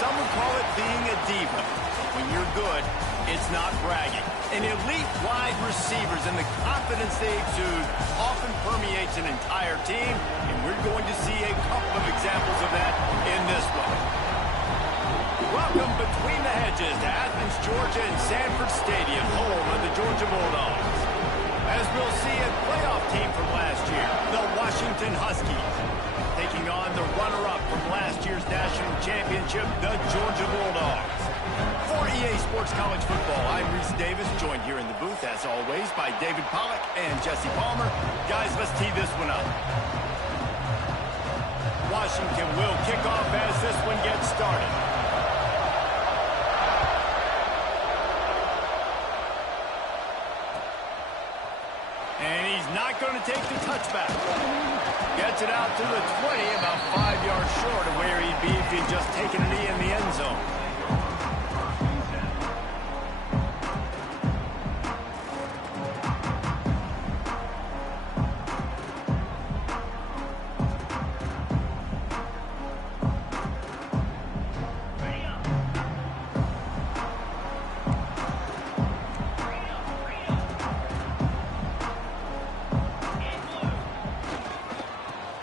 some would call it being a diva. When you're good, it's not bragging. And elite wide receivers and the confidence they exude often permeates an entire team, and we're going to see a couple of examples of that in this one. Welcome between the hedges to Athens, Georgia and Sanford Stadium, home of the Georgia Bulldogs. As we'll see a playoff team from last year, the Washington Huskies, taking on the runner-up from last year's national championship, the Georgia Bulldogs. For EA Sports College Football, I'm Reese Davis, joined here in the booth, as always, by David Pollack and Jesse Palmer. Guys, let's tee this one up. Washington will kick off as this one gets started. And he's not going to take the touchback. Gets it out to the 20, about 5 yards short of where he'd be if he'd just taken a knee in the end zone.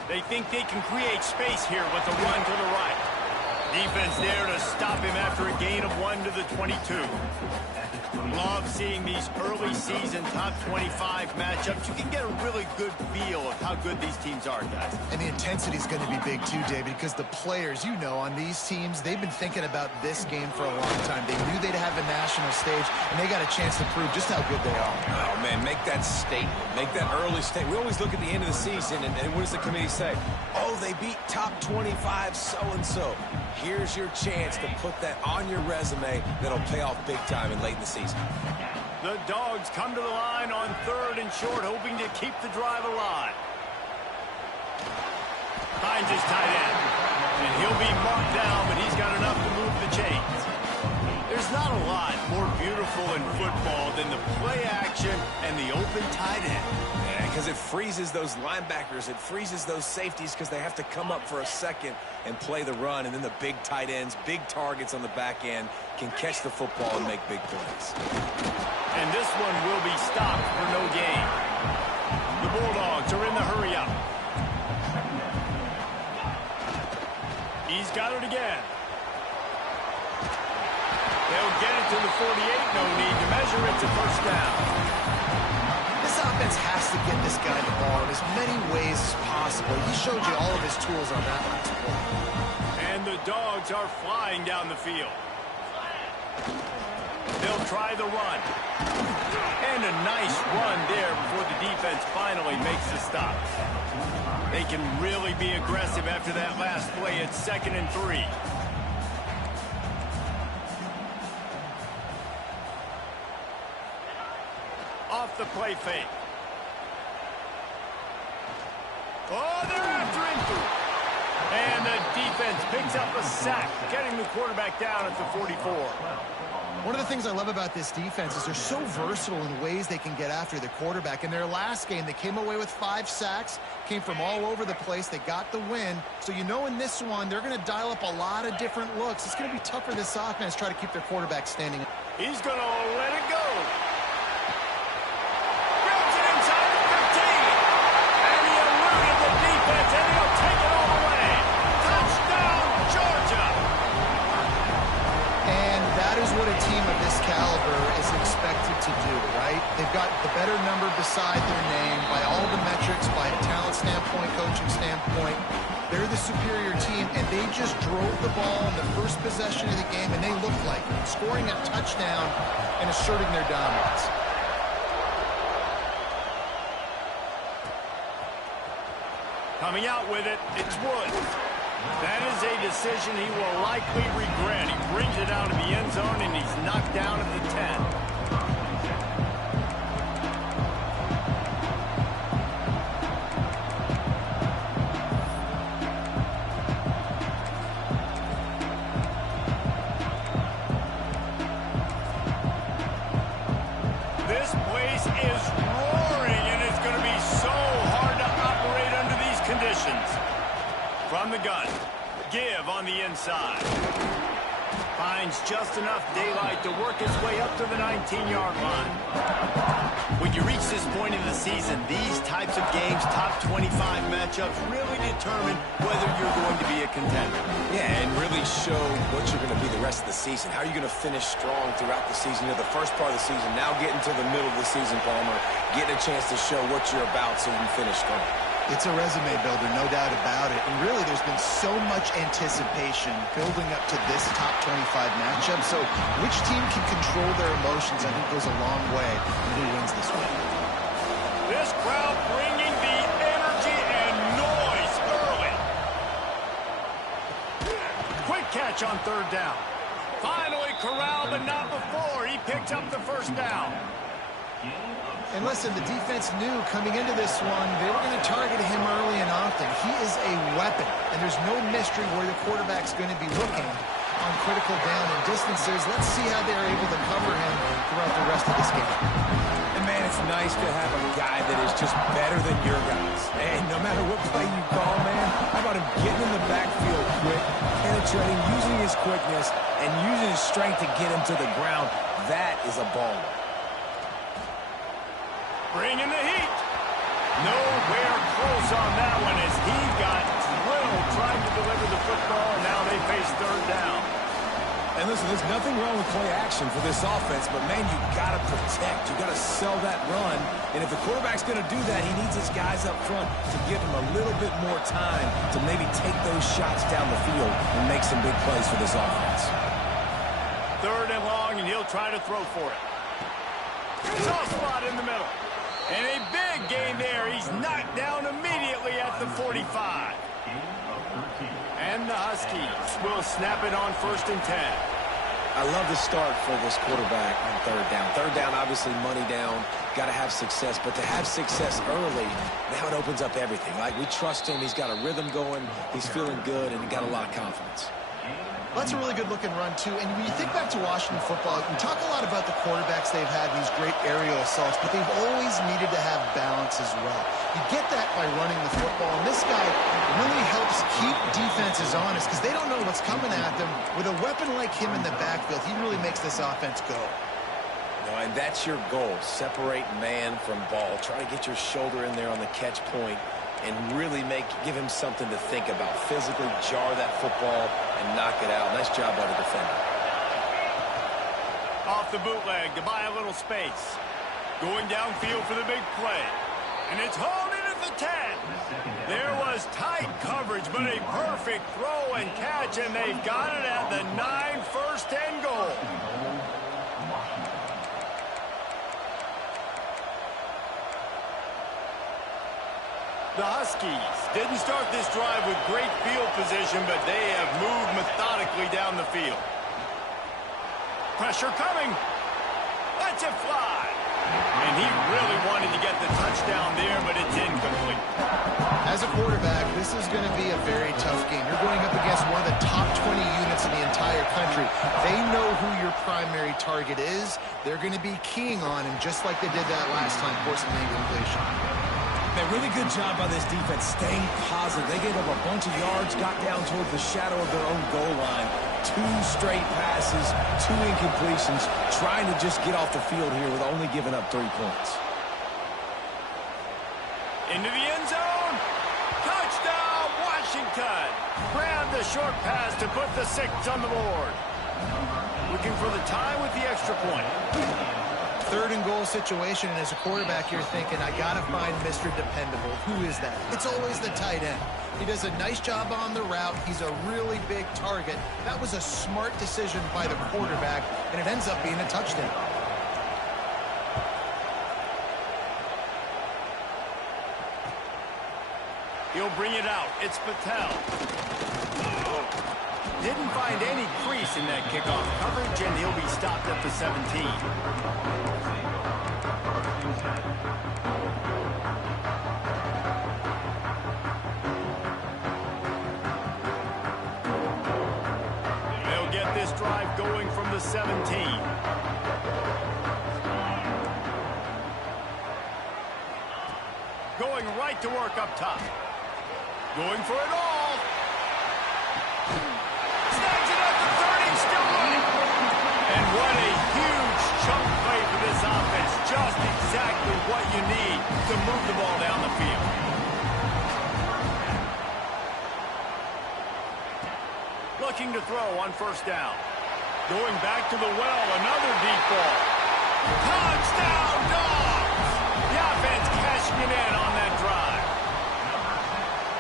They think they can create space here with the run to the right. Defense there to stop him after a gain of 1 to the 22. Love seeing these early season top 25 matchups. You can get a really good feel of how good these teams are, guys. And the intensity is going to be big too, David, because the players, you know, on these teams, they've been thinking about this game for a long time. They knew they'd have a national stage, and they got a chance to prove just how good they are. Oh, man, make that statement. Make that early statement. We always look at the end of the season, and what does the committee say? Oh, they beat top 25 so-and-so. Here's your chance to put that on your resume that'll pay off big time and late in the season. The Dogs come to the line on 3rd and short, hoping to keep the drive alive. Finds his tight end. And he'll be marked down, but he's got enough to move the chains. There's not a lot more beautiful in football than the play action and the open tight end. Yeah, because it freezes those linebackers. It freezes those safeties because they have to come up for a second and play the run. And then the big tight ends, big targets on the back end can catch the football and make big plays. And this one will be stopped for no gain. The Bulldogs are in the hurry-up. He's got it again. They'll get it to the 48. No need to measure it to first down. This offense has to get this guy the ball in as many ways as possible. He showed you all of his tools on that last play. And the Dogs are flying down the field. They'll try the run. And a nice run there before the defense finally makes the stop. They can really be aggressive after that last play. It's 2nd and 3. Off the play fake. Oh, they're after him. And the defense picks up a sack, getting the quarterback down at the 44. One of the things I love about this defense is they're so versatile in ways they can get after the quarterback. In their last game, they came away with 5 sacks, came from all over the place. They got the win. So you know in this one, they're going to dial up a lot of different looks. It's going to be tough for this offense to try to keep their quarterback standing. He's going to let it go. Grabs it inside the 15. And he eluded the defense, and he'll take it all the way. Touchdown, Georgia. And that is what a team of this caliber is expected to do, right? They've got the better number beside their name by all the metrics, by a talent standpoint, coaching standpoint. They're the superior team, and they just drove the ball in the first possession of the game, and they looked like it, scoring a touchdown and asserting their dominance. Coming out with it, it's Woods. That is a decision he will likely regret. He brings it out of the end zone, and he's knocked down at the 10. This place is roaring, and it's going to be so hard to operate under these conditions. From the gun, give on the inside. Finds just enough daylight to work his way up to the 19-yard line. When you reach this point in the season, these types of games, top 25 matchups, really determine whether you're going to be a contender. Yeah, and really show what you're going to be the rest of the season. How are you going to finish strong throughout the season? You know, the first part of the season, now getting to the middle of the season, Palmer, getting a chance to show what you're about so you can finish strong. It's a resume builder, no doubt about it. And really, there's been so much anticipation building up to this top 25 matchup. So which team can control their emotions, I think, goes a long way in who wins this one. This crowd bringing the energy and noise early. Quick catch on third down. Finally corralled, but not before. He picked up the first down. And listen, the defense knew coming into this one, they were going to target him early and often. He is a weapon, and there's no mystery where the quarterback's going to be looking on critical down and distances. Let's see how they're able to cover him throughout the rest of this game. And, man, it's nice to have a guy that is just better than your guys. And no matter what play you call, man, how about him getting in the backfield quick, penetrating, using his quickness, and using his strength to get him to the ground. That is a baller. Bringing the heat. Nowhere close on that one as he got drilled trying to deliver the football, and now they face third down. And listen, there's nothing wrong with play action for this offense, but, man, you got to protect. You got to sell that run. And if the quarterback's going to do that, he needs his guys up front to give him a little bit more time to maybe take those shots down the field and make some big plays for this offense. Third and long, and he'll try to throw for it. Soft spot in the middle. And a big gain there. He's knocked down immediately at the 45. And the Huskies will snap it on 1st and 10. I love the start for this quarterback on third down. Third down, obviously money down. Got to have success. But to have success early, now it opens up everything. Like, we trust him. He's got a rhythm going. He's feeling good, and he got a lot of confidence. That's a really good-looking run, too. And when you think back to Washington football, we talk a lot about the quarterbacks they've had, these great aerial assaults, but they've always needed to have balance as well. You get that by running the football, and this guy really helps keep defenses honest because they don't know what's coming at them. With a weapon like him in the backfield, he really makes this offense go. And that's your goal. Separate man from ball. Try to get your shoulder in there on the catch point and really give him something to think about. Physically jar that football and knock it out. Nice job by the defender. Off the bootleg to buy a little space. Going downfield for the big play. And it's hauled in at the 10. There was tight coverage, but a perfect throw and catch, and they've got it at the 9, 1st and goal. The Huskies didn't start this drive with great field position, but they have moved methodically down the field. Pressure coming. Lets it fly. And he really wanted to get the touchdown there, but it's incomplete. As a quarterback, this is going to be a very tough game. You're going up against one of the top 20 units in the entire country. They know who your primary target is. They're going to be keying on him, just like they did that last time, forcing the incompletion. A really good job by this defense staying positive. They gave up a bunch of yards, got down toward the shadow of their own goal line. 2 straight passes, 2 incompletions, trying to just get off the field here with only giving up 3 points. Into the end zone. Touchdown, Washington. Grabbed the short pass to put the 6 on the board. Looking for the tie with the extra point. 3rd and goal situation, and as a quarterback, you're thinking, I got to find Mr. Dependable. Who is that? It's always the tight end. He does a nice job on the route. He's a really big target. That was a smart decision by the quarterback, and it ends up being a touchdown. He'll bring it out. It's Patel. Didn't find any crease in that kickoff coverage, and he'll be stopped at the 17. They'll get this drive going from the 17. Going right to work up top. Going for it all. Snags it at the 30, still offense just exactly what you need to move the ball down the field. Looking to throw on first down. Going back to the well, another deep ball. Touchdown, Dogs! The offense cashing it in on that drive.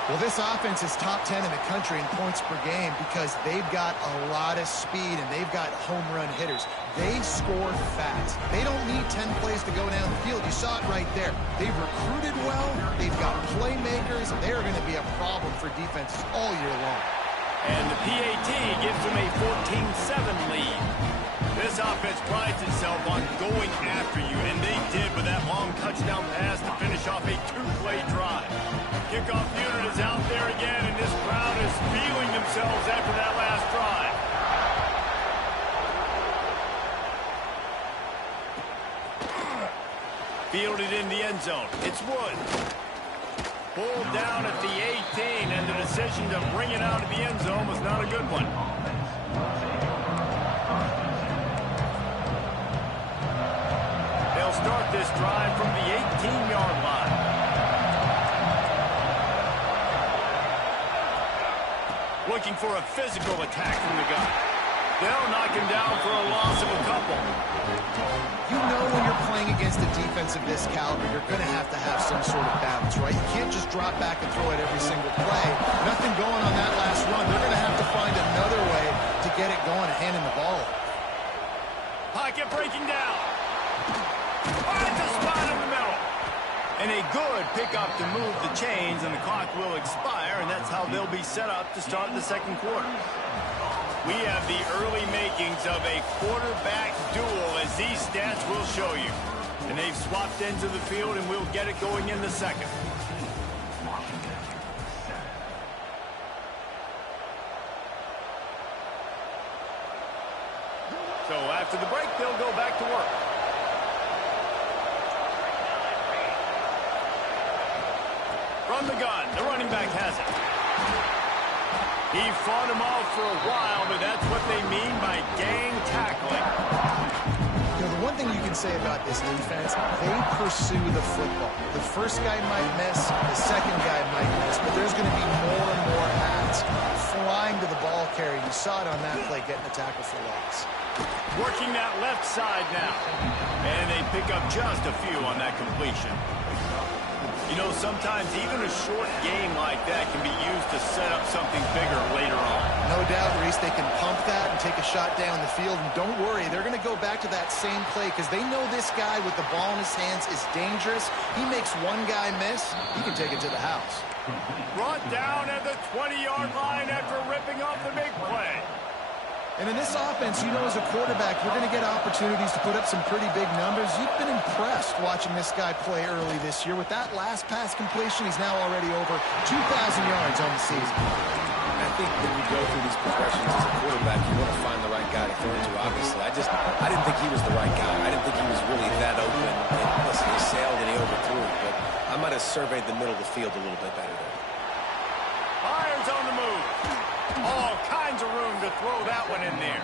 Well, this offense is top 10 in the country in points per game because they've got a lot of speed and they've got home run hitters. They score fast. They don't need 10 plays to go down the field. You saw it right there. They've recruited well. They've got playmakers. They're going to be a problem for defenses all year long. And the PAT gives them a 14-7 lead. This offense prides itself on going after you, and they did with that long touchdown pass to finish off a two-play drive. Kickoff unit is out there again, and this crowd is feeling themselves after that last drive. Fielded in the end zone. It's Wood. Pulled down at the 18, and the decision to bring it out of the end zone was not a good one. They'll start this drive from the 18-yard line. Looking for a physical attack from the gun. They'll knock him down for a loss of a couple. You know when you're playing against a defense of this caliber, you're going to have some sort of balance, right? You can't just drop back and throw it every single play. Nothing going on that last run. They're going to have to find another way to get it going and handing the ball off. Pocket breaking down. Finds a spot in the middle. And a good pickup to move the chains, and the clock will expire, and that's how they'll be set up to start the second quarter. We have the early makings of a quarterback duel, as these stats will show you. And they've swapped into the field, and we'll get it going in the second. So after the break, they'll go back to work. From the gun, the running back has it. He fought him off for a while, but that's what they mean by gang tackling. You know, the one thing you can say about this defense, they pursue the football. The first guy might miss, the second guy might miss, but there's going to be more and more hats flying to the ball carrier. You saw it on that play, getting a tackle for loss. Working that left side now. And they pick up just a few on that completion. You know, sometimes even a short game like that can be used to set up something bigger later on. No doubt, Reese, they can pump that and take a shot down the field. And don't worry, they're going to go back to that same play because they know this guy with the ball in his hands is dangerous. He makes one guy miss, he can take it to the house. Brought down at the 20-yard line after ripping off the big play. And in this offense, you know, as a quarterback, you're going to get opportunities to put up some pretty big numbers. You've been impressed watching this guy play early this year. With that last pass completion, he's now already over 2,000 yards on the season. I think when you go through these progressions as a quarterback, you want to find the right guy to throw to, obviously. I didn't think he was the right guy. I didn't think he was really that open. And listen, he sailed and he overthrew it, but I might have surveyed the middle of the field a little bit better there. Fires on the move. All kinds of room to throw that one in there.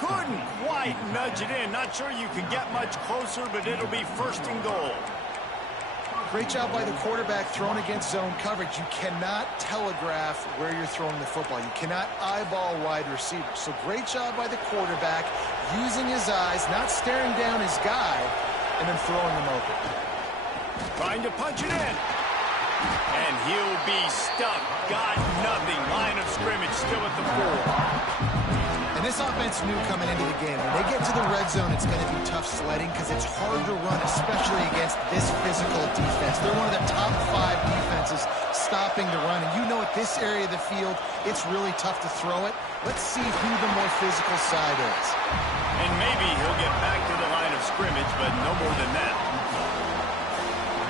Couldn't quite nudge it in. Not sure you can get much closer, but it'll be first and goal. Great job by the quarterback throwing against zone coverage. You cannot telegraph where you're throwing the football. You cannot eyeball wide receivers. So great job by the quarterback using his eyes, not staring down his guy, and then throwing them open. Trying to punch it in. And he'll be stuck. Got nothing. Line of scrimmage still at the 4. And this offense knew coming into the game, when they get to the red zone, it's going to be tough sledding because it's hard to run, especially against this physical defense. They're one of the top 5 defenses stopping the run. And you know at this area of the field, it's really tough to throw it. Let's see who the more physical side is. And maybe he'll get back to the line of scrimmage, but no more than that.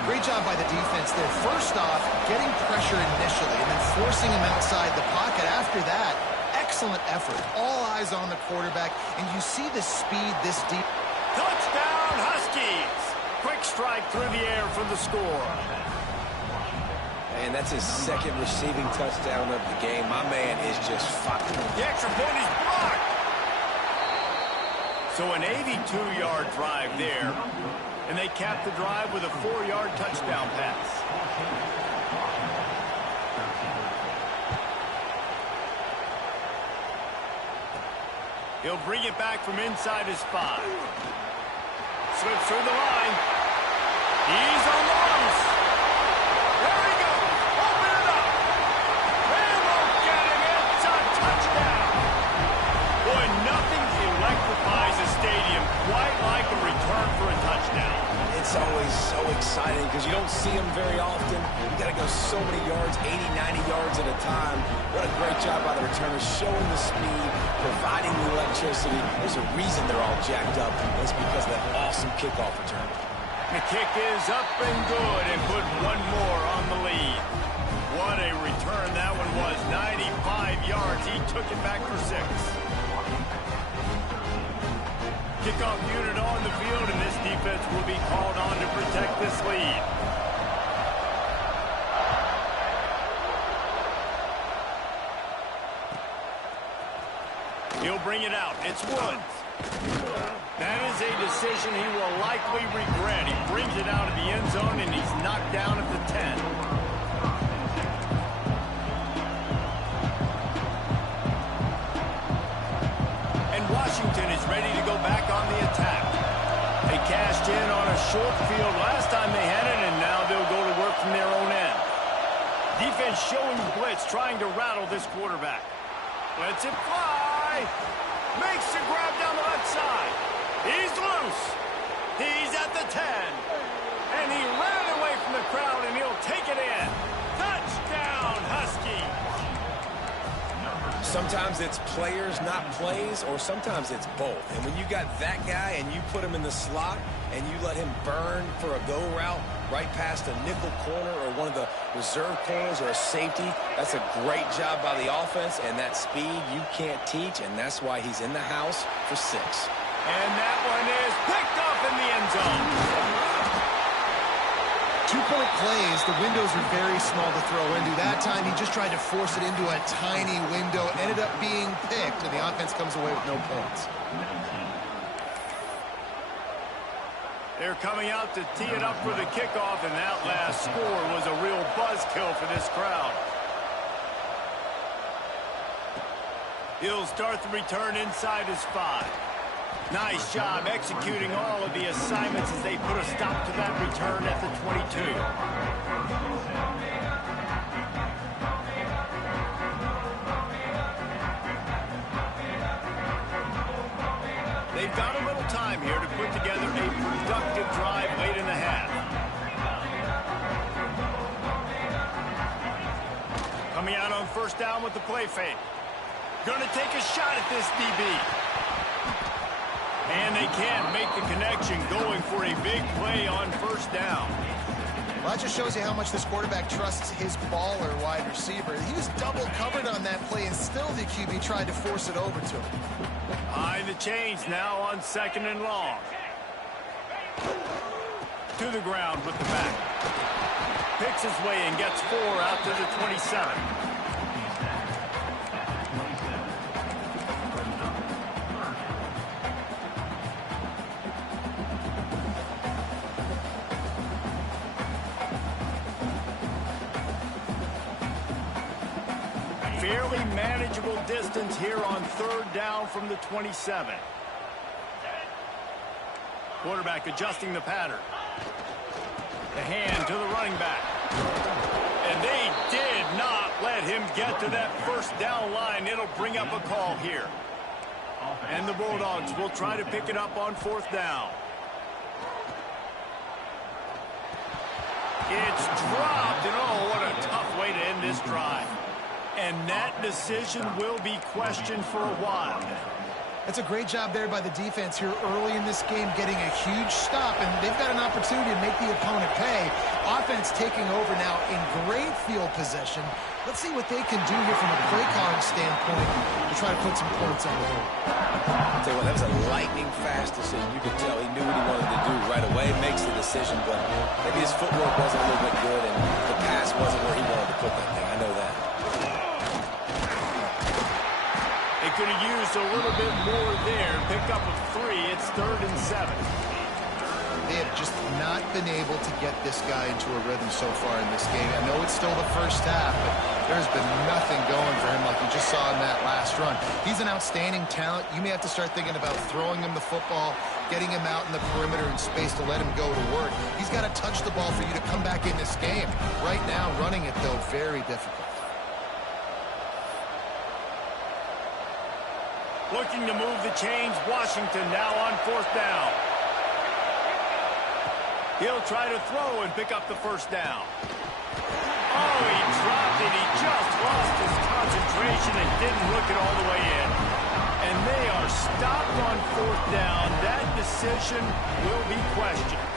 Great job by the defense there. First off, getting pressure initially and then forcing him outside the pocket. After that, excellent effort. All eyes on the quarterback, and you see the speed this deep. Touchdown, Huskies! Quick strike through the air for the score. And that's his second receiving touchdown of the game. My man is just fucking. The extra point is blocked. So an 82-yard drive there, and they cap the drive with a 4-yard touchdown pass. He'll bring it back from inside his 5. Slips through the line. He's on the loose. There he goes. Open it up. They won't get him. It's a touchdown. Boy, nothing electrifies a stadium quite like a return for a touchdown. It's always so exciting because you don't see them very often. You got to go so many yards, 80, 90 yards at a time. What a great job by the returners, showing the speed, providing the electricity. There's a reason they're all jacked up. It's because of that awesome kickoff return. The kick is up and good and put one more on the lead. What a return that one was. 95 yards. He took it back for 6. Kickoff unit on the field, and this defense will be called on to protect this lead. He'll bring it out. It's Woods. That is a decision he will likely regret. He brings it out of the end zone, and he's knocked down at the 10. Washington is ready to go back on the attack. They cashed in on a short field last time they had it, and now they'll go to work from their own end. Defense showing blitz, trying to rattle this quarterback. Lets it fly. Makes the grab down the left side. He's loose. He's at the 10. And he ran away from the crowd, and he'll take it in. Touchdown, Husky. Sometimes it's players, not plays, or sometimes it's both. And when you got that guy and you put him in the slot and you let him burn for a go route right past a nickel corner or one of the reserve corners or a safety, that's a great job by the offense, and that speed you can't teach, and that's why he's in the house for 6. And that one is picked up in the end zone. 2-point plays, the windows are very small to throw into. That time, he just tried to force it into a tiny window, ended up being picked, and the offense comes away with no points. They're coming out to tee it up for the kickoff, and that last score was a real buzzkill for this crowd. He'll start the return inside his 5. Nice job executing all of the assignments as they put a stop to that return at the 22. They've got a little time here to put together a productive drive late in the half. Coming out on first down with the play fake. Gonna take a shot at this DB. And they can't make the connection, going for a big play on first down. Well, that just shows you how much this quarterback trusts his baller wide receiver. He was double covered on that play, and still the QB tried to force it over to him. High the chains now on 2nd and long. To the ground with the back. Picks his way and gets 4 out to the 27. Fairly manageable distance here on 3rd down from the 27. Quarterback adjusting the pattern. The hand to the running back. And they did not let him get to that first down line. It'll bring up a call here. And the Bulldogs will try to pick it up on 4th down. It's dropped, and oh, what a tough way to end this drive. And that decision will be questioned for a while. That's a great job there by the defense here early in this game, getting a huge stop, and they've got an opportunity to make the opponent pay. Offense taking over now in great field possession. Let's see what they can do here from a play calling standpoint to try to put some points on the board. I'll tell you what, that was a lightning-fast decision. You could tell he knew what he wanted to do right away. Makes the decision, but maybe his footwork wasn't a little bit good, and the pass wasn't where he wanted to put that thing. I know that. They could have used produce a little bit more there. Pick up a 3. It's 3rd and 7. They have just not been able to get this guy into a rhythm so far in this game. I know it's still the first half, but there's been nothing going for him like you just saw in that last run. He's an outstanding talent. You may have to start thinking about throwing him the football, getting him out in the perimeter in space to let him go to work. He's got to touch the ball for you to come back in this game. Right now, running it, though, very difficult. Looking to move the chains. Washington now on 4th down. He'll try to throw and pick up the 1st down. Oh, he dropped it. He just lost his concentration and didn't look it all the way in. And they are stopped on 4th down. That decision will be questioned.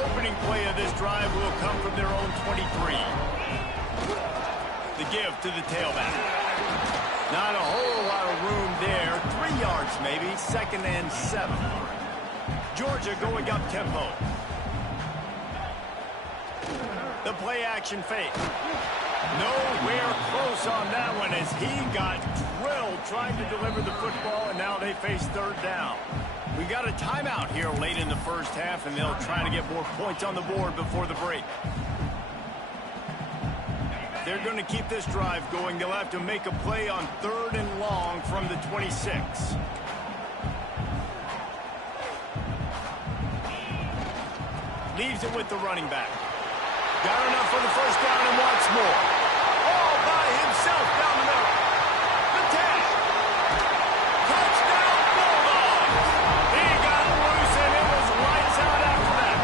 Opening play of this drive will come from their own 23. The give to the tailback. Not a whole lot of room there. 3 yards maybe. 2nd and 7. Georgia going up tempo. The play-action fake. Nowhere close on that one as he got drilled trying to deliver the football, and now they face 3rd down. We got a timeout here late in the first half, and they'll try to get more points on the board before the break. They're going to keep this drive going. They'll have to make a play on 3rd and long from the 26. Leaves it with the running back. Got enough for the 1st down and wants more. All by himself down the middle. The tag. Touchdown Bulldogs. He got loose and it was lights out after that.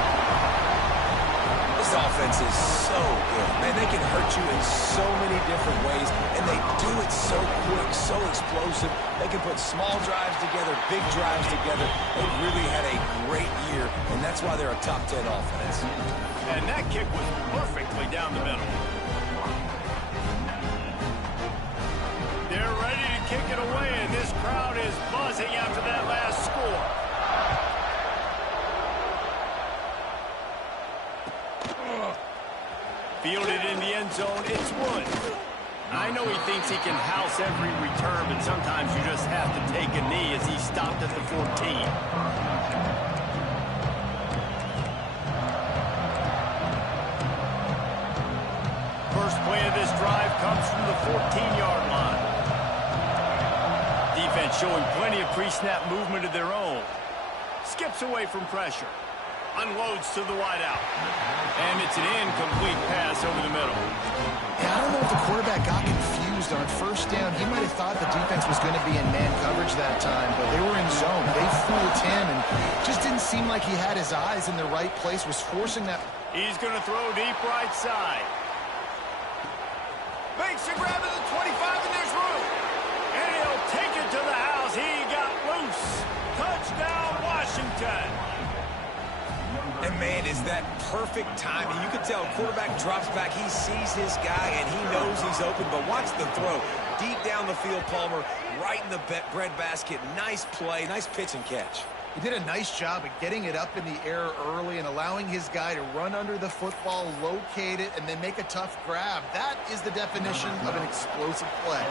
This offense is so good. Man, they can hurt you in so many different ways, and they do it so quick, so explosive. They can put small drives together, big drives together. They've really had a great year, and that's why they're a top 10 offense. And that kick was perfectly down the middle. They're ready to kick it away, and this crowd is buzzing after that last score. Fielded in the end zone, it's Wood. I know he thinks he can house every return, but sometimes you just have to take a knee as he stopped at the 14. First play of this drive comes from the 14-yard line. Defense showing plenty of pre-snap movement of their own. Skips away from pressure. Unloads to the wideout. And it's an incomplete pass over the middle. Yeah, I don't know if the quarterback got confused on 1st down. He might have thought the defense was going to be in man coverage that time, but they were in zone. They fooled him and just didn't seem like he had his eyes in the right place, was forcing that. He's going to throw deep right side. Makes a grab at the 25, and there's room. And he'll take it to the house. He got loose. Touchdown, Washington. And, man, is that perfect timing. You can tell quarterback drops back. He sees his guy, and he knows he's open. But watch the throw. Deep down the field, Palmer, right in the breadbasket. Nice play, nice pitch and catch. He did a nice job of getting it up in the air early and allowing his guy to run under the football, locate it, and then make a tough grab. That is the definition of an explosive play.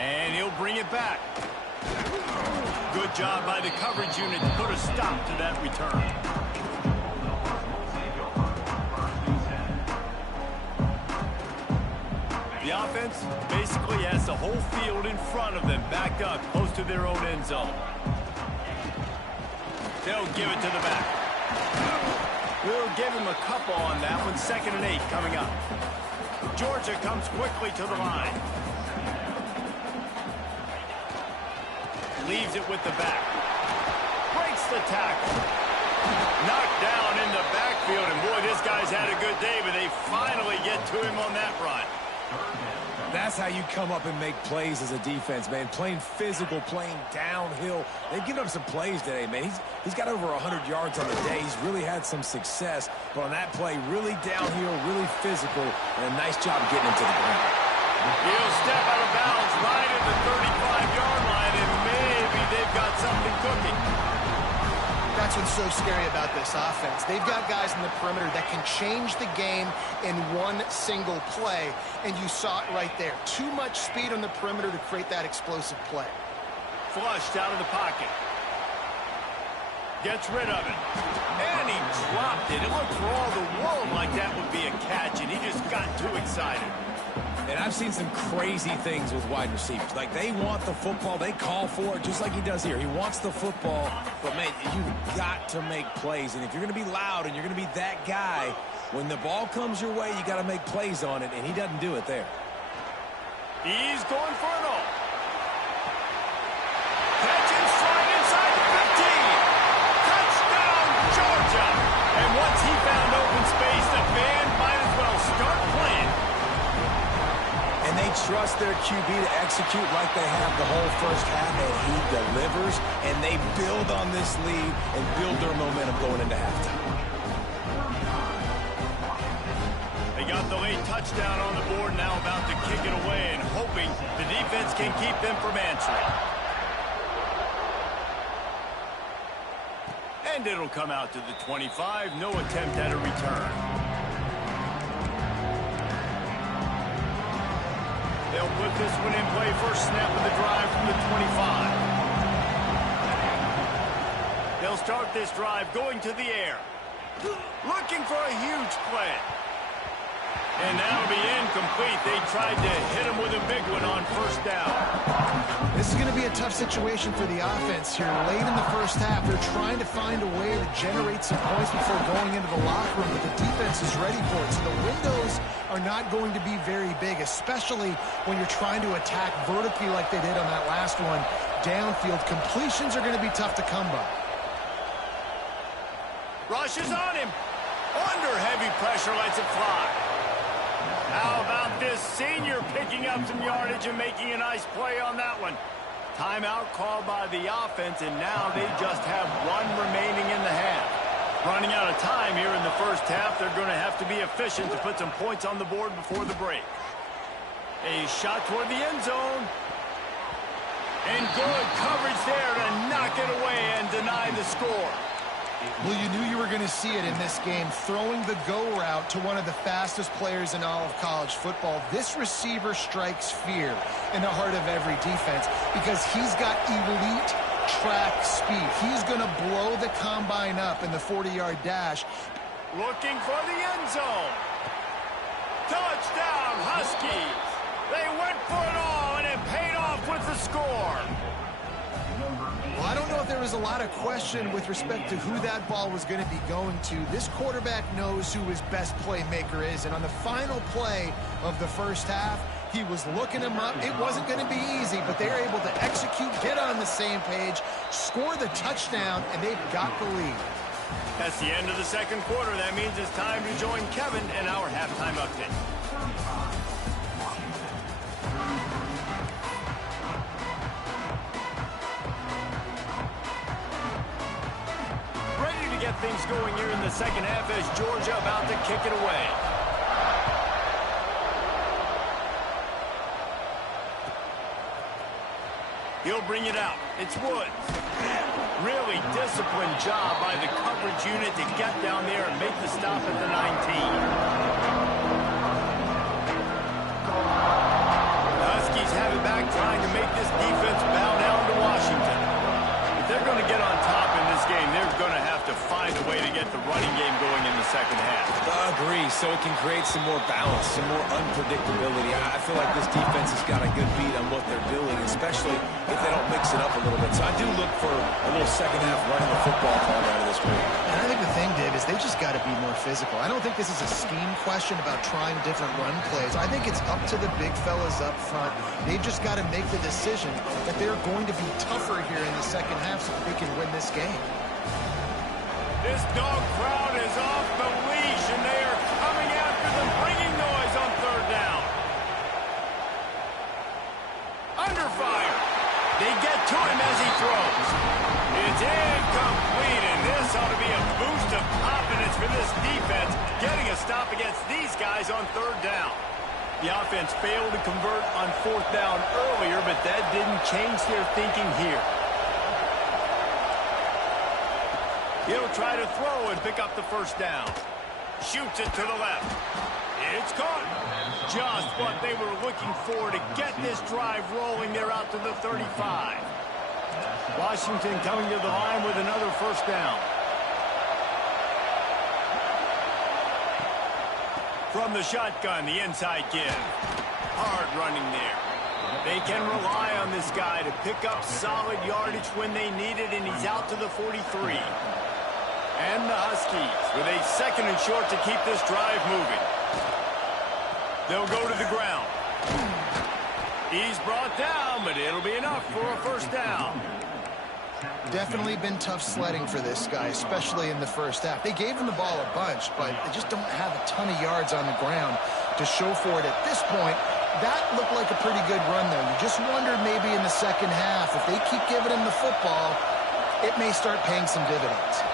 And he'll bring it back. Good job by the coverage unit to put a stop to that return. The offense basically has the whole field in front of them, backed up close to their own end zone. They'll give it to the back. We'll give him a couple on that one. 2nd and 8 coming up. Georgia comes quickly to the line. Leaves it with the back. Breaks the tackle. Knocked down in the backfield, and boy, this guy's had a good day, but they finally get to him on that run. That's how you come up and make plays as a defense, man. Playing physical, playing downhill. They've given up some plays today, man. He's got over 100 yards on the day. He's really had some success. But on that play, really downhill, really physical, and a nice job getting him to the ground. He'll step out of bounds right at the 35-yard line, and maybe they've got something cooking. That's what's so scary about this offense. They've got guys in the perimeter that can change the game in one single play, and you saw it right there. Too much speed on the perimeter to create that explosive play. Flushed out of the pocket. Gets rid of it. And he dropped it. It looked for all the world like that would be a catch, and he just got too excited. And I've seen some crazy things with wide receivers. Like, they want the football. They call for it, just like he does here. He wants the football. But, man, you've got to make plays. And if you're going to be loud and you're going to be that guy, when the ball comes your way, you got to make plays on it, and he doesn't do it there. He's going for it all. Catch and stride inside the 15. Touchdown, Georgia. And once he found open space, the band might as well start playing. And they trust their QB to execute like they have the whole first half, and he delivers, and they build on this lead and build their momentum going into halftime. They got the late touchdown on the board, now about to kick it away and hoping the defense can keep them from answering. And it'll come out to the 25, no attempt at a return. They'll put this one in play, first snap of the drive from the 25. They'll start this drive going to the air. Looking for a huge play. And that'll be incomplete. They tried to hit him with a big one on first down. This is going to be a tough situation for the offense here. Late in the first half, they're trying to find a way to generate some points before going into the locker room, but the defense is ready for it. So the windows are not going to be very big, especially when you're trying to attack vertically like they did on that last one. Downfield completions are going to be tough to come by. Rushes on him. Under heavy pressure, lets it fly. How about this senior picking up some yardage and making a nice play on that one? Timeout called by the offense, and now they just have one remaining in the half. Running out of time here in the first half, they're going to have to be efficient to put some points on the board before the break. A shot toward the end zone. And good coverage there to knock it away and deny the score. Well, you knew you were going to see it in this game, throwing the go route to one of the fastest players in all of college football. This receiver strikes fear in the heart of every defense because he's got elite track speed. He's going to blow the combine up in the 40-yard dash. Looking for the end zone. Touchdown, Huskies. They went for it all, and it paid off with the score. Well, I don't know if there was a lot of question with respect to who that ball was going to be going to. This quarterback knows who his best playmaker is, and on the final play of the first half, he was looking him up. It wasn't going to be easy, but they're able to execute, get on the same page, score the touchdown, and they've got the lead. That's the end of the second quarter. That means it's time to join Kevin in our halftime update. Ready to get things going here in the second half as Georgia about to kick it away. He'll bring it out. It's Woods. Really disciplined job by the coverage unit to get down there and make the stop at the 19. The Huskies have it back, trying to make this defense bow down to Washington. If they're going to get on top in this game, they're going to have to find a way to get the running game going in the second half. I agree, so it can create some more balance, some more unpredictability. I feel like this defense has got a good beat on what they're doing, especially if they don't mix it up a little bit. So I do look for a little second half running the football part out of this group. And I think the thing, Dave, is they just got to be more physical. I don't think this is a scheme question about trying different run plays. I think it's up to the big fellas up front. They've just got to make the decision that they're going to be tougher here in the second half so that they can win this game. This dog crowd is off the leash, and they are coming after them, bringing noise on third down. Under fire. They get to him as he throws. It's incomplete, and this ought to be a boost of confidence for this defense, getting a stop against these guys on third down. The offense failed to convert on fourth down earlier, but that didn't change their thinking here. He'll try to throw and pick up the first down. Shoots it to the left. It's caught. Just what they were looking for to get this drive rolling. They're out to the 35. Washington coming to the line with another first down. From the shotgun, the inside give. Hard running there. They can rely on this guy to pick up solid yardage when they need it, and he's out to the 43. And the Huskies with a second and short to keep this drive moving. They'll go to the ground. He's brought down, but it'll be enough for a first down. Definitely been tough sledding for this guy, especially in the first half. They gave him the ball a bunch, but they just don't have a ton of yards on the ground to show for it at this point. That looked like a pretty good run there. You just wonder maybe in the second half, if they keep giving him the football, it may start paying some dividends.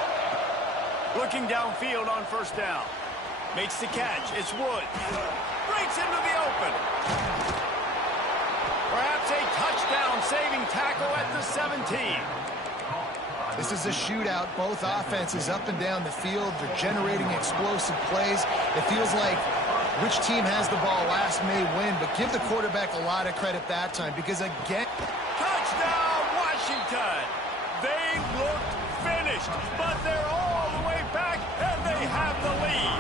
Looking downfield on first down. Makes the catch. It's Woods. Breaks into the open. Perhaps a touchdown-saving tackle at the 17. This is a shootout. Both offenses up and down the field. They're generating explosive plays. It feels like which team has the ball last may win, but give the quarterback a lot of credit that time because, again... Touchdown, Washington! They looked finished, but they're all the way back, and they have the lead.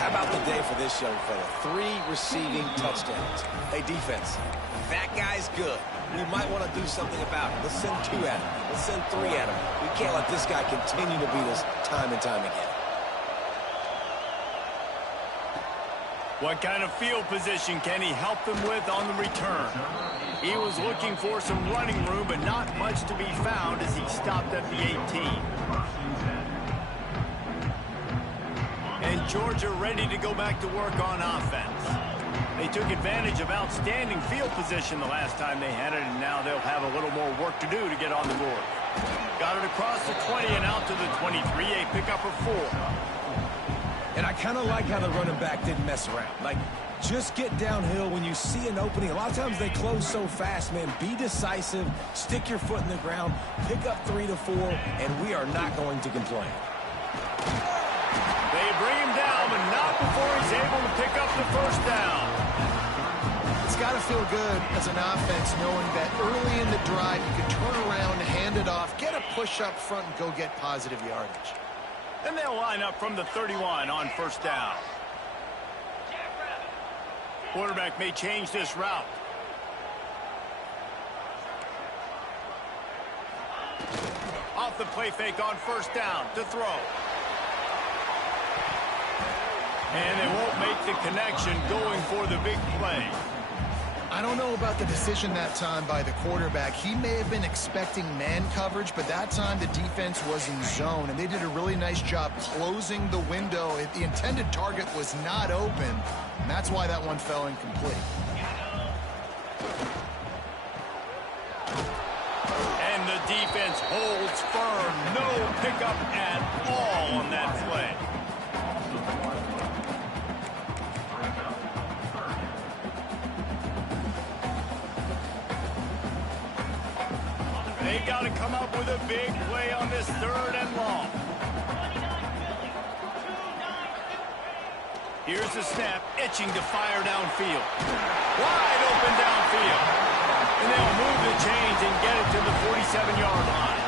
How about the day for this young fella? 3 receiving touchdowns. Hey, defense, that guy's good. We might want to do something about it. Let's send 2 at him. Let's send 3 at him. We can't let this guy continue to beat us time and time again. What kind of field position can he help them with on the return? He was looking for some running room, but not much to be found as he stopped at the 18. And Georgia ready to go back to work on offense. They took advantage of outstanding field position the last time they had it, and now they'll have a little more work to do to get on the board. Got it across the 20 and out to the 23, a pickup of 4. And I kind of like how the running back didn't mess around. Like, just get downhill when you see an opening. A lot of times they close so fast, man. Be decisive, stick your foot in the ground, pick up 3 to 4, and we are not going to complain. They bring him down, but not before he's able to pick up the first down. It's got to feel good as an offense knowing that early in the drive you can turn around, hand it off, get a push up front, and go get positive yardage. And they'll line up from the 31 on first down. Quarterback may change this route. Off the play fake on first down to throw. And they won't make the connection going for the big play. I don't know about the decision that time by the quarterback. He may have been expecting man coverage, but that time the defense was in zone, and they did a really nice job closing the window. The intended target was not open, and that's why that one fell incomplete. And the defense holds firm. No pickup at all on that play. They've got to come up with a big play on this 3rd and long. Here's the snap, itching to fire downfield. Wide open downfield. And they'll move the chains and get it to the 47-yard line.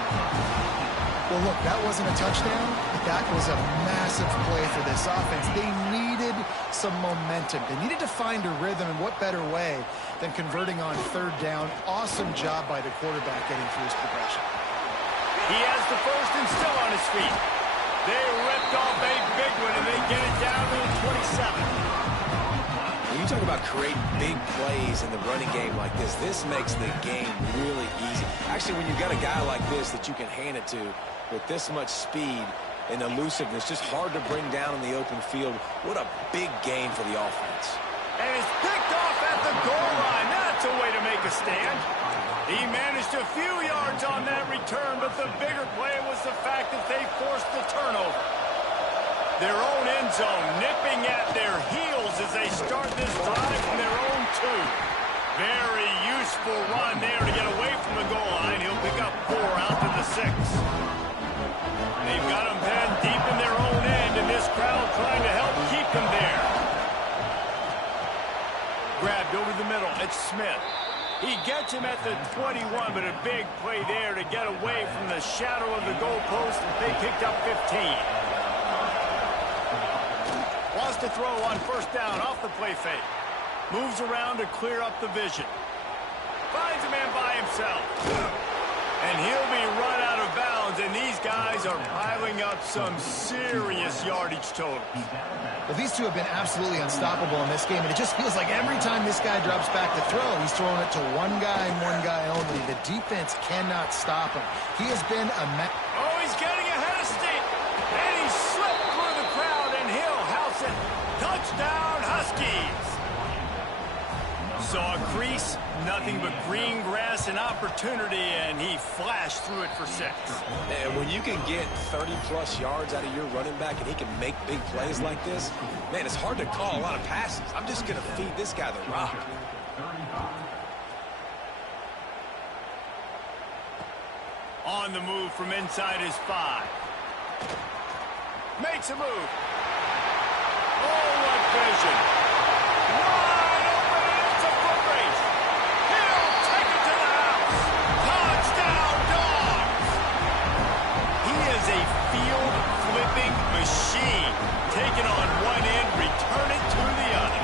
Well, look, that wasn't a touchdown. That was a massive play for this offense. They needed some momentum. They needed to find a rhythm, and what better way than converting on 3rd down. Awesome job by the quarterback getting through his progression. He has the first and still on his feet. They ripped off a big one, and they get it down to the 27. When you talk about creating big plays in the running game like this makes the game really easy. Actually, when you've got a guy like this that you can hand it to with this much speed and elusiveness, just hard to bring down in the open field. What a big game for the offense. And it's picked off at the goal line. That's a way to make a stand. He managed a few yards on that return, but the bigger play was the fact that they forced the turnover. Their own end zone nipping at their heels as they start this drive from their own 2. Very useful run there to get away from the goal line. He'll pick up 4 out to the 6. They've got him pinned deep in their own end, and this crowd trying to help keep them there. Grabbed over the middle. It's Smith. He gets him at the 21, but a big play there to get away from the shadow of the goalpost. They picked up 15. Wants to throw on first down off the play fake. Moves around to clear up the vision. Finds a man by himself. And he'll be run out of bounds, and these guys are piling up some serious yardage totals. Well, these two have been absolutely unstoppable in this game, and it just feels like every time this guy drops back to throw, he's throwing it to one guy and one guy only. The defense cannot stop him. He has been a... Oh, he's getting ahead of steam, and he slipped through the crowd, and he'll house it. Touchdown, Huskies! Saw a crease, nothing but green grass and opportunity, and he flashed through it for 6. And when you can get 30-plus yards out of your running back and he can make big plays like this, man, it's hard to call a lot of passes. I'm just going to feed this guy the rock. On the move from inside his 5. Makes a move. Oh, what vision. Wide open, and it's a foot race. He'll take it to the house. Touchdown, Dogs. He is a field-flipping machine. Take it on one end, return it to the other.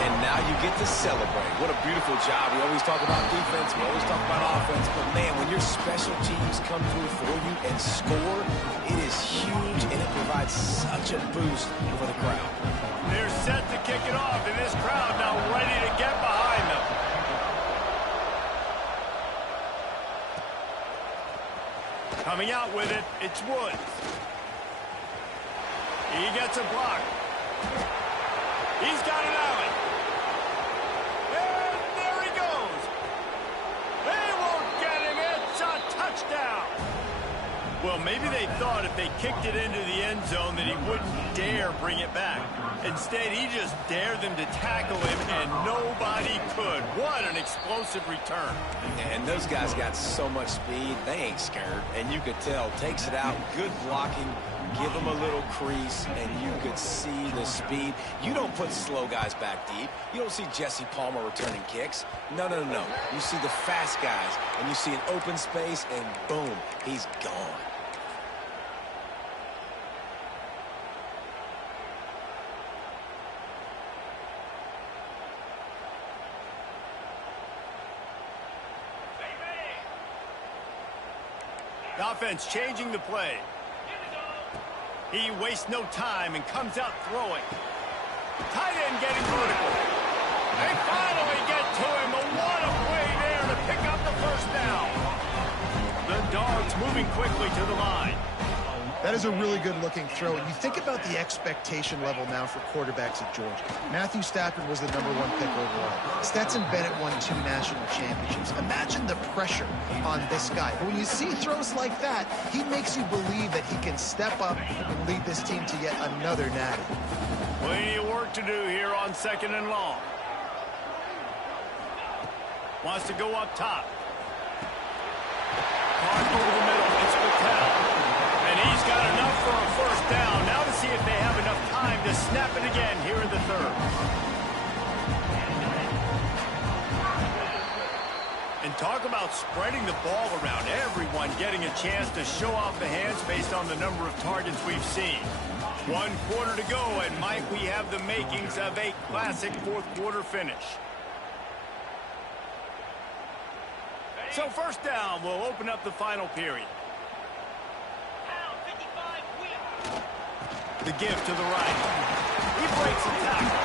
And now you get to celebrate. What a beautiful job. We always talk about defense. We always talk about offense. But, man, when your special teams come through for you and score, it is huge, and it provides such a boost for the crowd. They're set to kick it off, and this crowd now ready to get behind them. Coming out with it, it's Woods. He gets a block. He's got an alley. And there he goes. They won't get him. It's a touchdown. Well, maybe they thought if they kicked it into the end zone that he wouldn't dare bring it back. Instead, he just dared them to tackle him, and nobody could. What an explosive return. And those guys got so much speed, they ain't scared. And you could tell, takes it out, good blocking, give them a little crease, and you could see the speed. You don't put slow guys back deep. You don't see Jesse Palmer returning kicks. No, no, no, no. You see the fast guys, and you see an open space, and boom, he's gone. The offense changing the play. He wastes no time and comes out throwing. Tight end getting vertical. They finally get to him. But what a play there to pick up the first down. The Dogs moving quickly to the line. That is a really good-looking throw. And you think about the expectation level now for quarterbacks at Georgia. Matthew Stafford was the #1 pick overall. Stetson Bennett won 2 national championships. Imagine the pressure on this guy. But when you see throws like that, he makes you believe that he can step up and lead this team to yet another natty. Plenty of work to do here on 2nd and long. Wants to go up top. Caught over the middle. It's Patel. And he's got enough for a first down. Now to see if they have enough time to snap it again here in the 3rd. And talk about spreading the ball around. Everyone getting a chance to show off the hands based on the number of targets we've seen. 1 quarter to go, and might we have the makings of a classic 4th quarter finish. So first down will open up the final period. The give to the right. He breaks the tackle.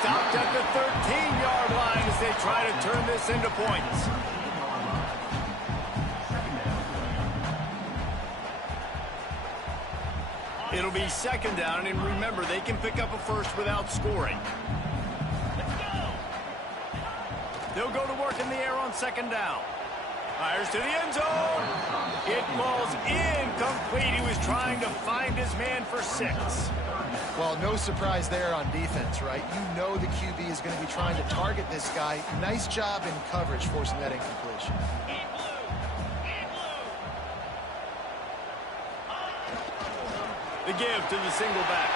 Stopped at the 13-yard line as they try to turn this into points. It'll be 2nd down, and remember, they can pick up a first without scoring. They'll go to work in the air on 2nd down. Fires to the end zone. It falls incomplete. He was trying to find his man for 6. Well, no surprise there on defense, right? You know the QB is going to be trying to target this guy. Nice job in coverage forcing that incompletion. The give to the single back.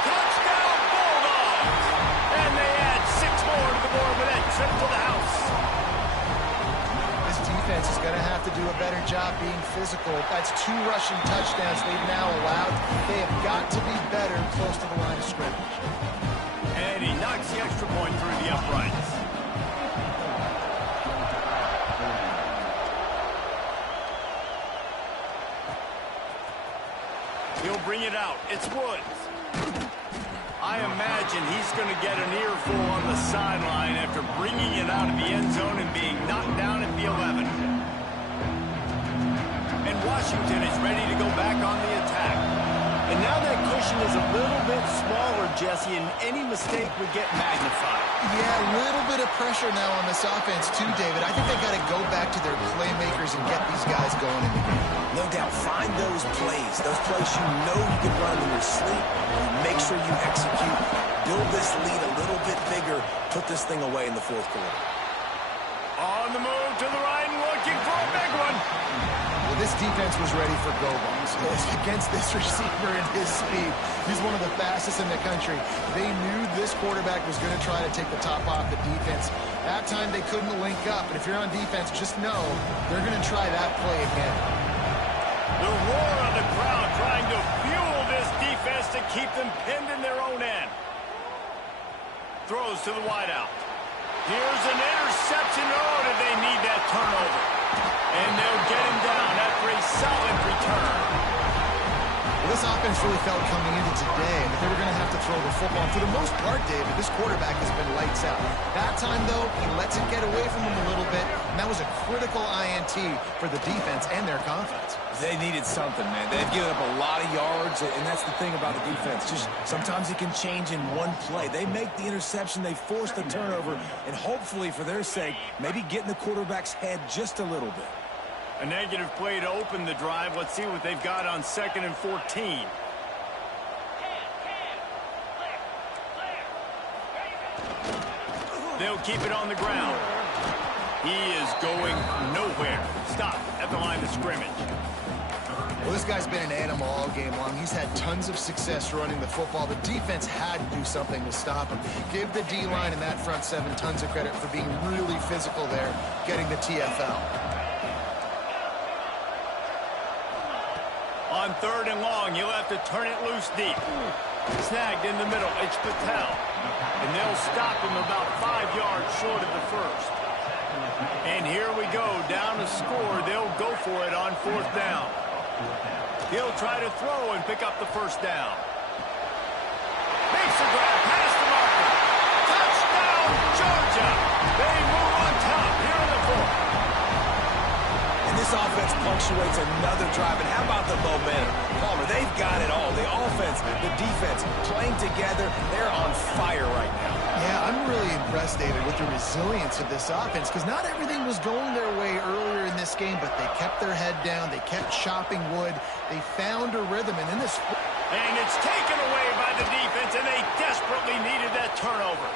Touchdown Bulldogs! And they add 6 more to the board with that trip to the house. This defense is going to have to do a better job being physical. That's 2 rushing touchdowns they've now allowed. They have got to be better close to the line of scrimmage. And he knocks the extra point through the uprights. He'll bring it out. It's Woods. I imagine he's going to get an earful on the sideline after bringing it out of the end zone and being knocked down at the 11. And Washington is ready to go back on the attack. And now that cushion is a little bit smaller, Jesse, and any mistake would get magnified. Yeah, a little bit of pressure now on this offense too, David. I think they got to go back to their playmakers and get these guys going in the game. No doubt, find those plays you know you can run in your sleep. Make sure you execute. Build this lead a little bit bigger. Put this thing away in the 4th quarter. On the move to the right and looking for a big one. Well, this defense was ready for go-balls. Against this receiver and his speed, he's one of the fastest in the country. They knew this quarterback was going to try to take the top off the defense. That time they couldn't link up, and if you're on defense, just know they're going to try that play again. The roar of the crowd trying to fuel this defense to keep them pinned in their own end. Throws to the wideout. Here's an interception. Oh, did they need that turnover? And they'll get him down after a solid return. Well, this offense really felt coming into today that they were going to have to throw the football. For the most part, David, this quarterback has been lights out. That time, though, he lets it get away from him a little bit, and that was a critical INT for the defense and their confidence. They needed something, man. They've given up a lot of yards, and that's the thing about the defense. Just sometimes it can change in one play. They make the interception, they force the turnover, and hopefully, for their sake, maybe get in the quarterback's head just a little bit. A negative play to open the drive. Let's see what they've got on 2nd and 14. They'll keep it on the ground. He is going nowhere. Stop at the line of scrimmage. Well, this guy's been an animal all game long. He's had tons of success running the football. The defense had to do something to stop him. Give the D-line and that front 7 tons of credit for being really physical there, getting the TFL. On 3rd and long, he'll have to turn it loose deep. Snagged in the middle, it's Patel. And they'll stop him about 5 yards short of the first. And here we go, down to score. They'll go for it on 4th down. He'll try to throw and pick up the first down. Makes the grab, past the marker. Touchdown, Georgia! They move on top here in the 4th. And this offense punctuates another drive. And how about the momentum? Palmer, they've got it all. The offense, the defense, playing together. They're on fire right now. Yeah, I'm really impressed, David, with the resilience of this offense, because not everything was going their way earlier in this game, but they kept their head down. They kept chopping wood. They found a rhythm, and then this... And it's taken away by the defense, and they desperately needed that turnover.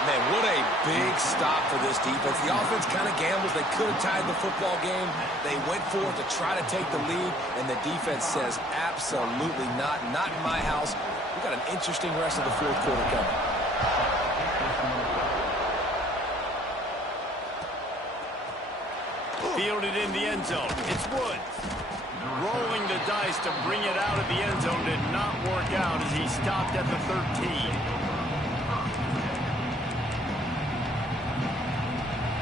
Man, what a big stop for this defense. The offense kind of gambles. They could have tied the football game. They went for it to try to take the lead, and the defense says, absolutely not. Not in my house. We've got an interesting rest of the 4th quarter coming. Fielded in the end zone. It's Woods. Rolling the dice to bring it out of the end zone did not work out as he stopped at the 13.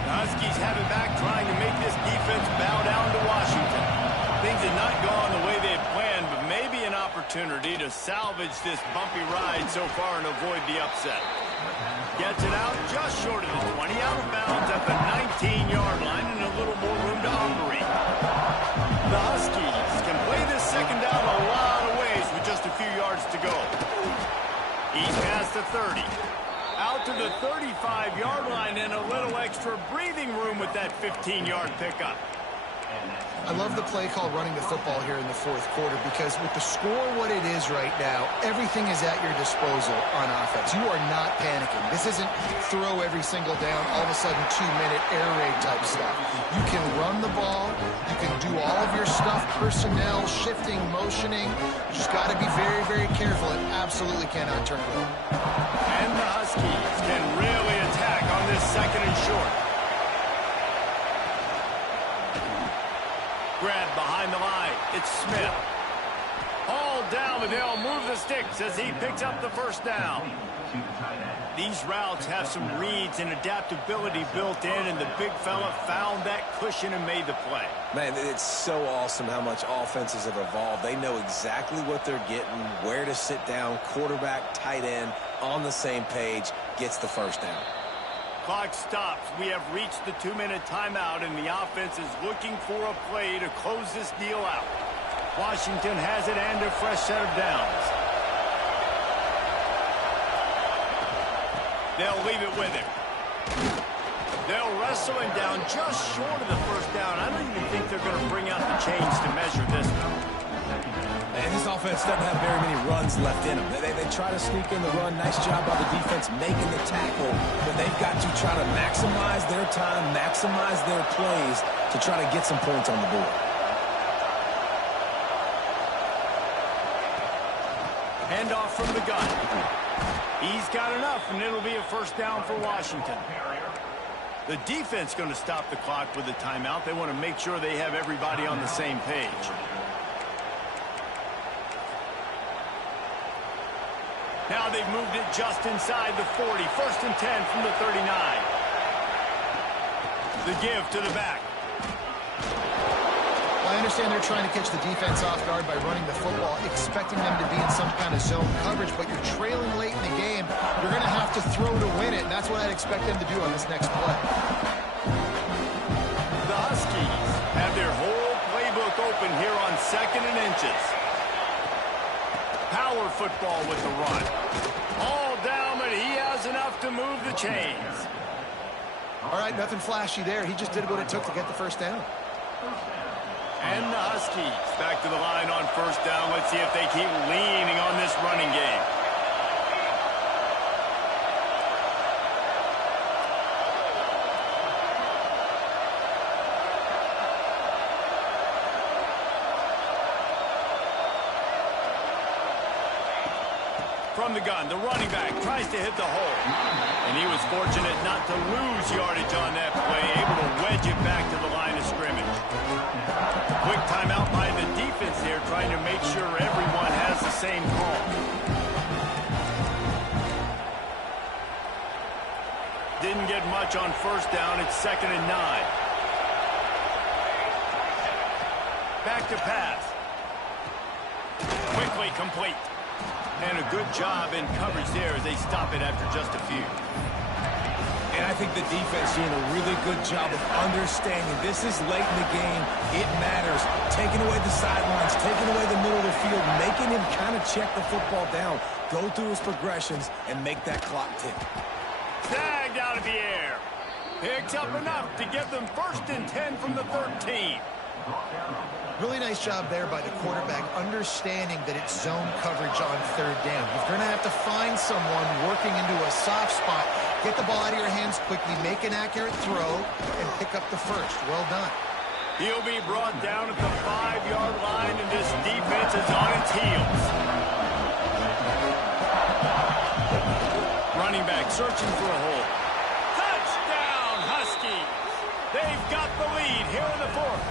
The Huskies have it back, trying to make this defense bow down to Washington. Things had not gone the way they had planned, but maybe an opportunity to salvage this bumpy ride so far and avoid the upset. Gets it out just short of the 20, out of bounds at the 19-yard line, and a little more room to operate. The Huskies can play this 2nd down a lot of ways with just a few yards to go. He's past the 30. Out to the 35-yard line, and a little extra breathing room with that 15-yard pickup. I love the play call running the football here in the fourth quarter because with the score what it is right now, everything is at your disposal on offense. You are not panicking. This isn't throw every single down, all of a sudden 2-minute air raid type stuff. You can run the ball. You can do all of your stuff, personnel, shifting, motioning. You just got to be very, very careful and absolutely cannot turn it over. And the Huskies can really attack on this second and short. Grab behind the line. It's Smith. All down, and they'll move the sticks as he picks up the first down. These routes have some reads and adaptability built in, and the big fella found that cushion and made the play. Man, it's so awesome how much offenses have evolved. They know exactly what they're getting, where to sit down, quarterback, tight end, on the same page, gets the first down. Clock stops. We have reached the 2-minute timeout, and the offense is looking for a play to close this deal out. Washington has it and a fresh set of downs. They'll leave it with him. They'll wrestle him down just short of the first down. I don't even think they're going to bring out the chains to measure this one. And this offense doesn't have very many runs left in them. They try to sneak in the run. Nice job by the defense making the tackle. But they've got to try to maximize their time, maximize their plays to try to get some points on the board. Handoff from the gun. He's got enough, and it'll be a first down for Washington. The defense going to stop the clock with a timeout. They want to make sure they have everybody on the same page. Now they've moved it just inside the 40. First and 10 from the 39. The give to the back. Well, I understand they're trying to catch the defense off guard by running the football, expecting them to be in some kind of zone coverage, but you're trailing late in the game. You're going to have to throw to win it, and that's what I'd expect them to do on this next play. The Huskies have their whole playbook open here on second and inches. Power football with the run. All down, but he has enough to move the chains. All right, nothing flashy there. He just did what it took to get the first down. And the Huskies back to the line on first down. Let's see if they keep leaning on this running game. From the gun, the running back tries to hit the hole. And he was fortunate not to lose yardage on that play, able to wedge it back to the line of scrimmage. Quick timeout by the defense there, trying to make sure everyone has the same call. Didn't get much on first down. It's 2nd and 9. Back to pass. Quickly complete. And a good job in coverage there as they stop it after just a few. And I think the defense doing a really good job of understanding this is late in the game. It matters. Taking away the sidelines, taking away the middle of the field, making him kind of check the football down, go through his progressions, and make that clock tick. Snagged out of the air. Picks up enough to give them 1st and 10 from the 13. Really nice job there by the quarterback, understanding that it's zone coverage on third down. You're going to have to find someone working into a soft spot, get the ball out of your hands quickly, make an accurate throw, and pick up the first. Well done. He'll be brought down at the 5-yard line, and this defense is on its heels. Running back searching for a hole. Touchdown, Huskies! They've got the lead here in the 4th.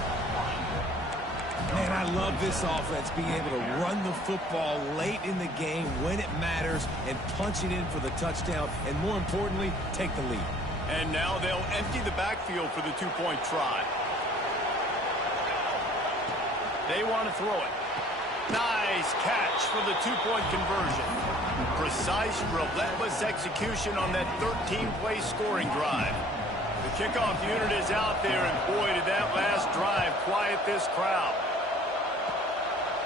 Man, I love this offense being able to run the football late in the game when it matters and punch it in for the touchdown, and more importantly, take the lead. And now they'll empty the backfield for the 2-point try. They want to throw it. Nice catch for the 2-point conversion. Precise, relentless execution on that 13-play scoring drive. The kickoff unit is out there, and boy, did that last drive quiet this crowd.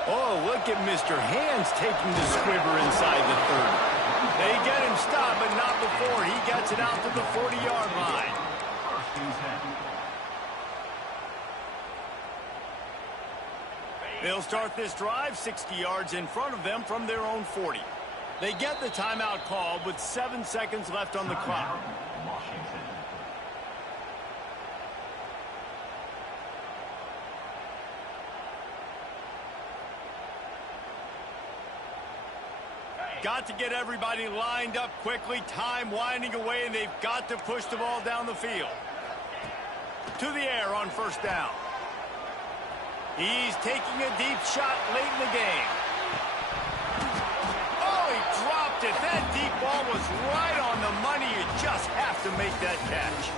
Oh, look at Mr. Hands taking the squiver inside the 30. They get him stopped, but not before he gets it out to the 40-yard line. They'll start this drive 60 yards in front of them from their own 40. They get the timeout called with 7 seconds left on the clock. Got to get everybody lined up quickly. Time winding away, and they've got to push the ball down the field. To the air on first down. He's taking a deep shot late in the game. Oh, he dropped it. That deep ball was right on the money. You just have to make that catch.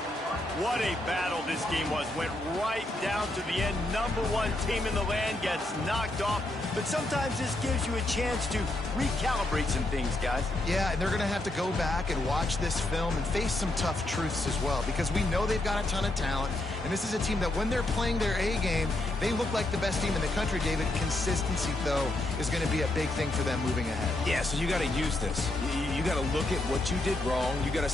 What a battle this game was. Went right down to the end. Number one team in the land gets knocked off. But sometimes this gives you a chance to recalibrate some things, guys. Yeah, and they're going to have to go back and watch this film and face some tough truths as well, because we know they've got a ton of talent. And this is a team that when they're playing their A game, they look like the best team in the country, David. Consistency, though, is going to be a big thing for them moving ahead. Yeah, so you got to use this. You got to look at what you did wrong. You got to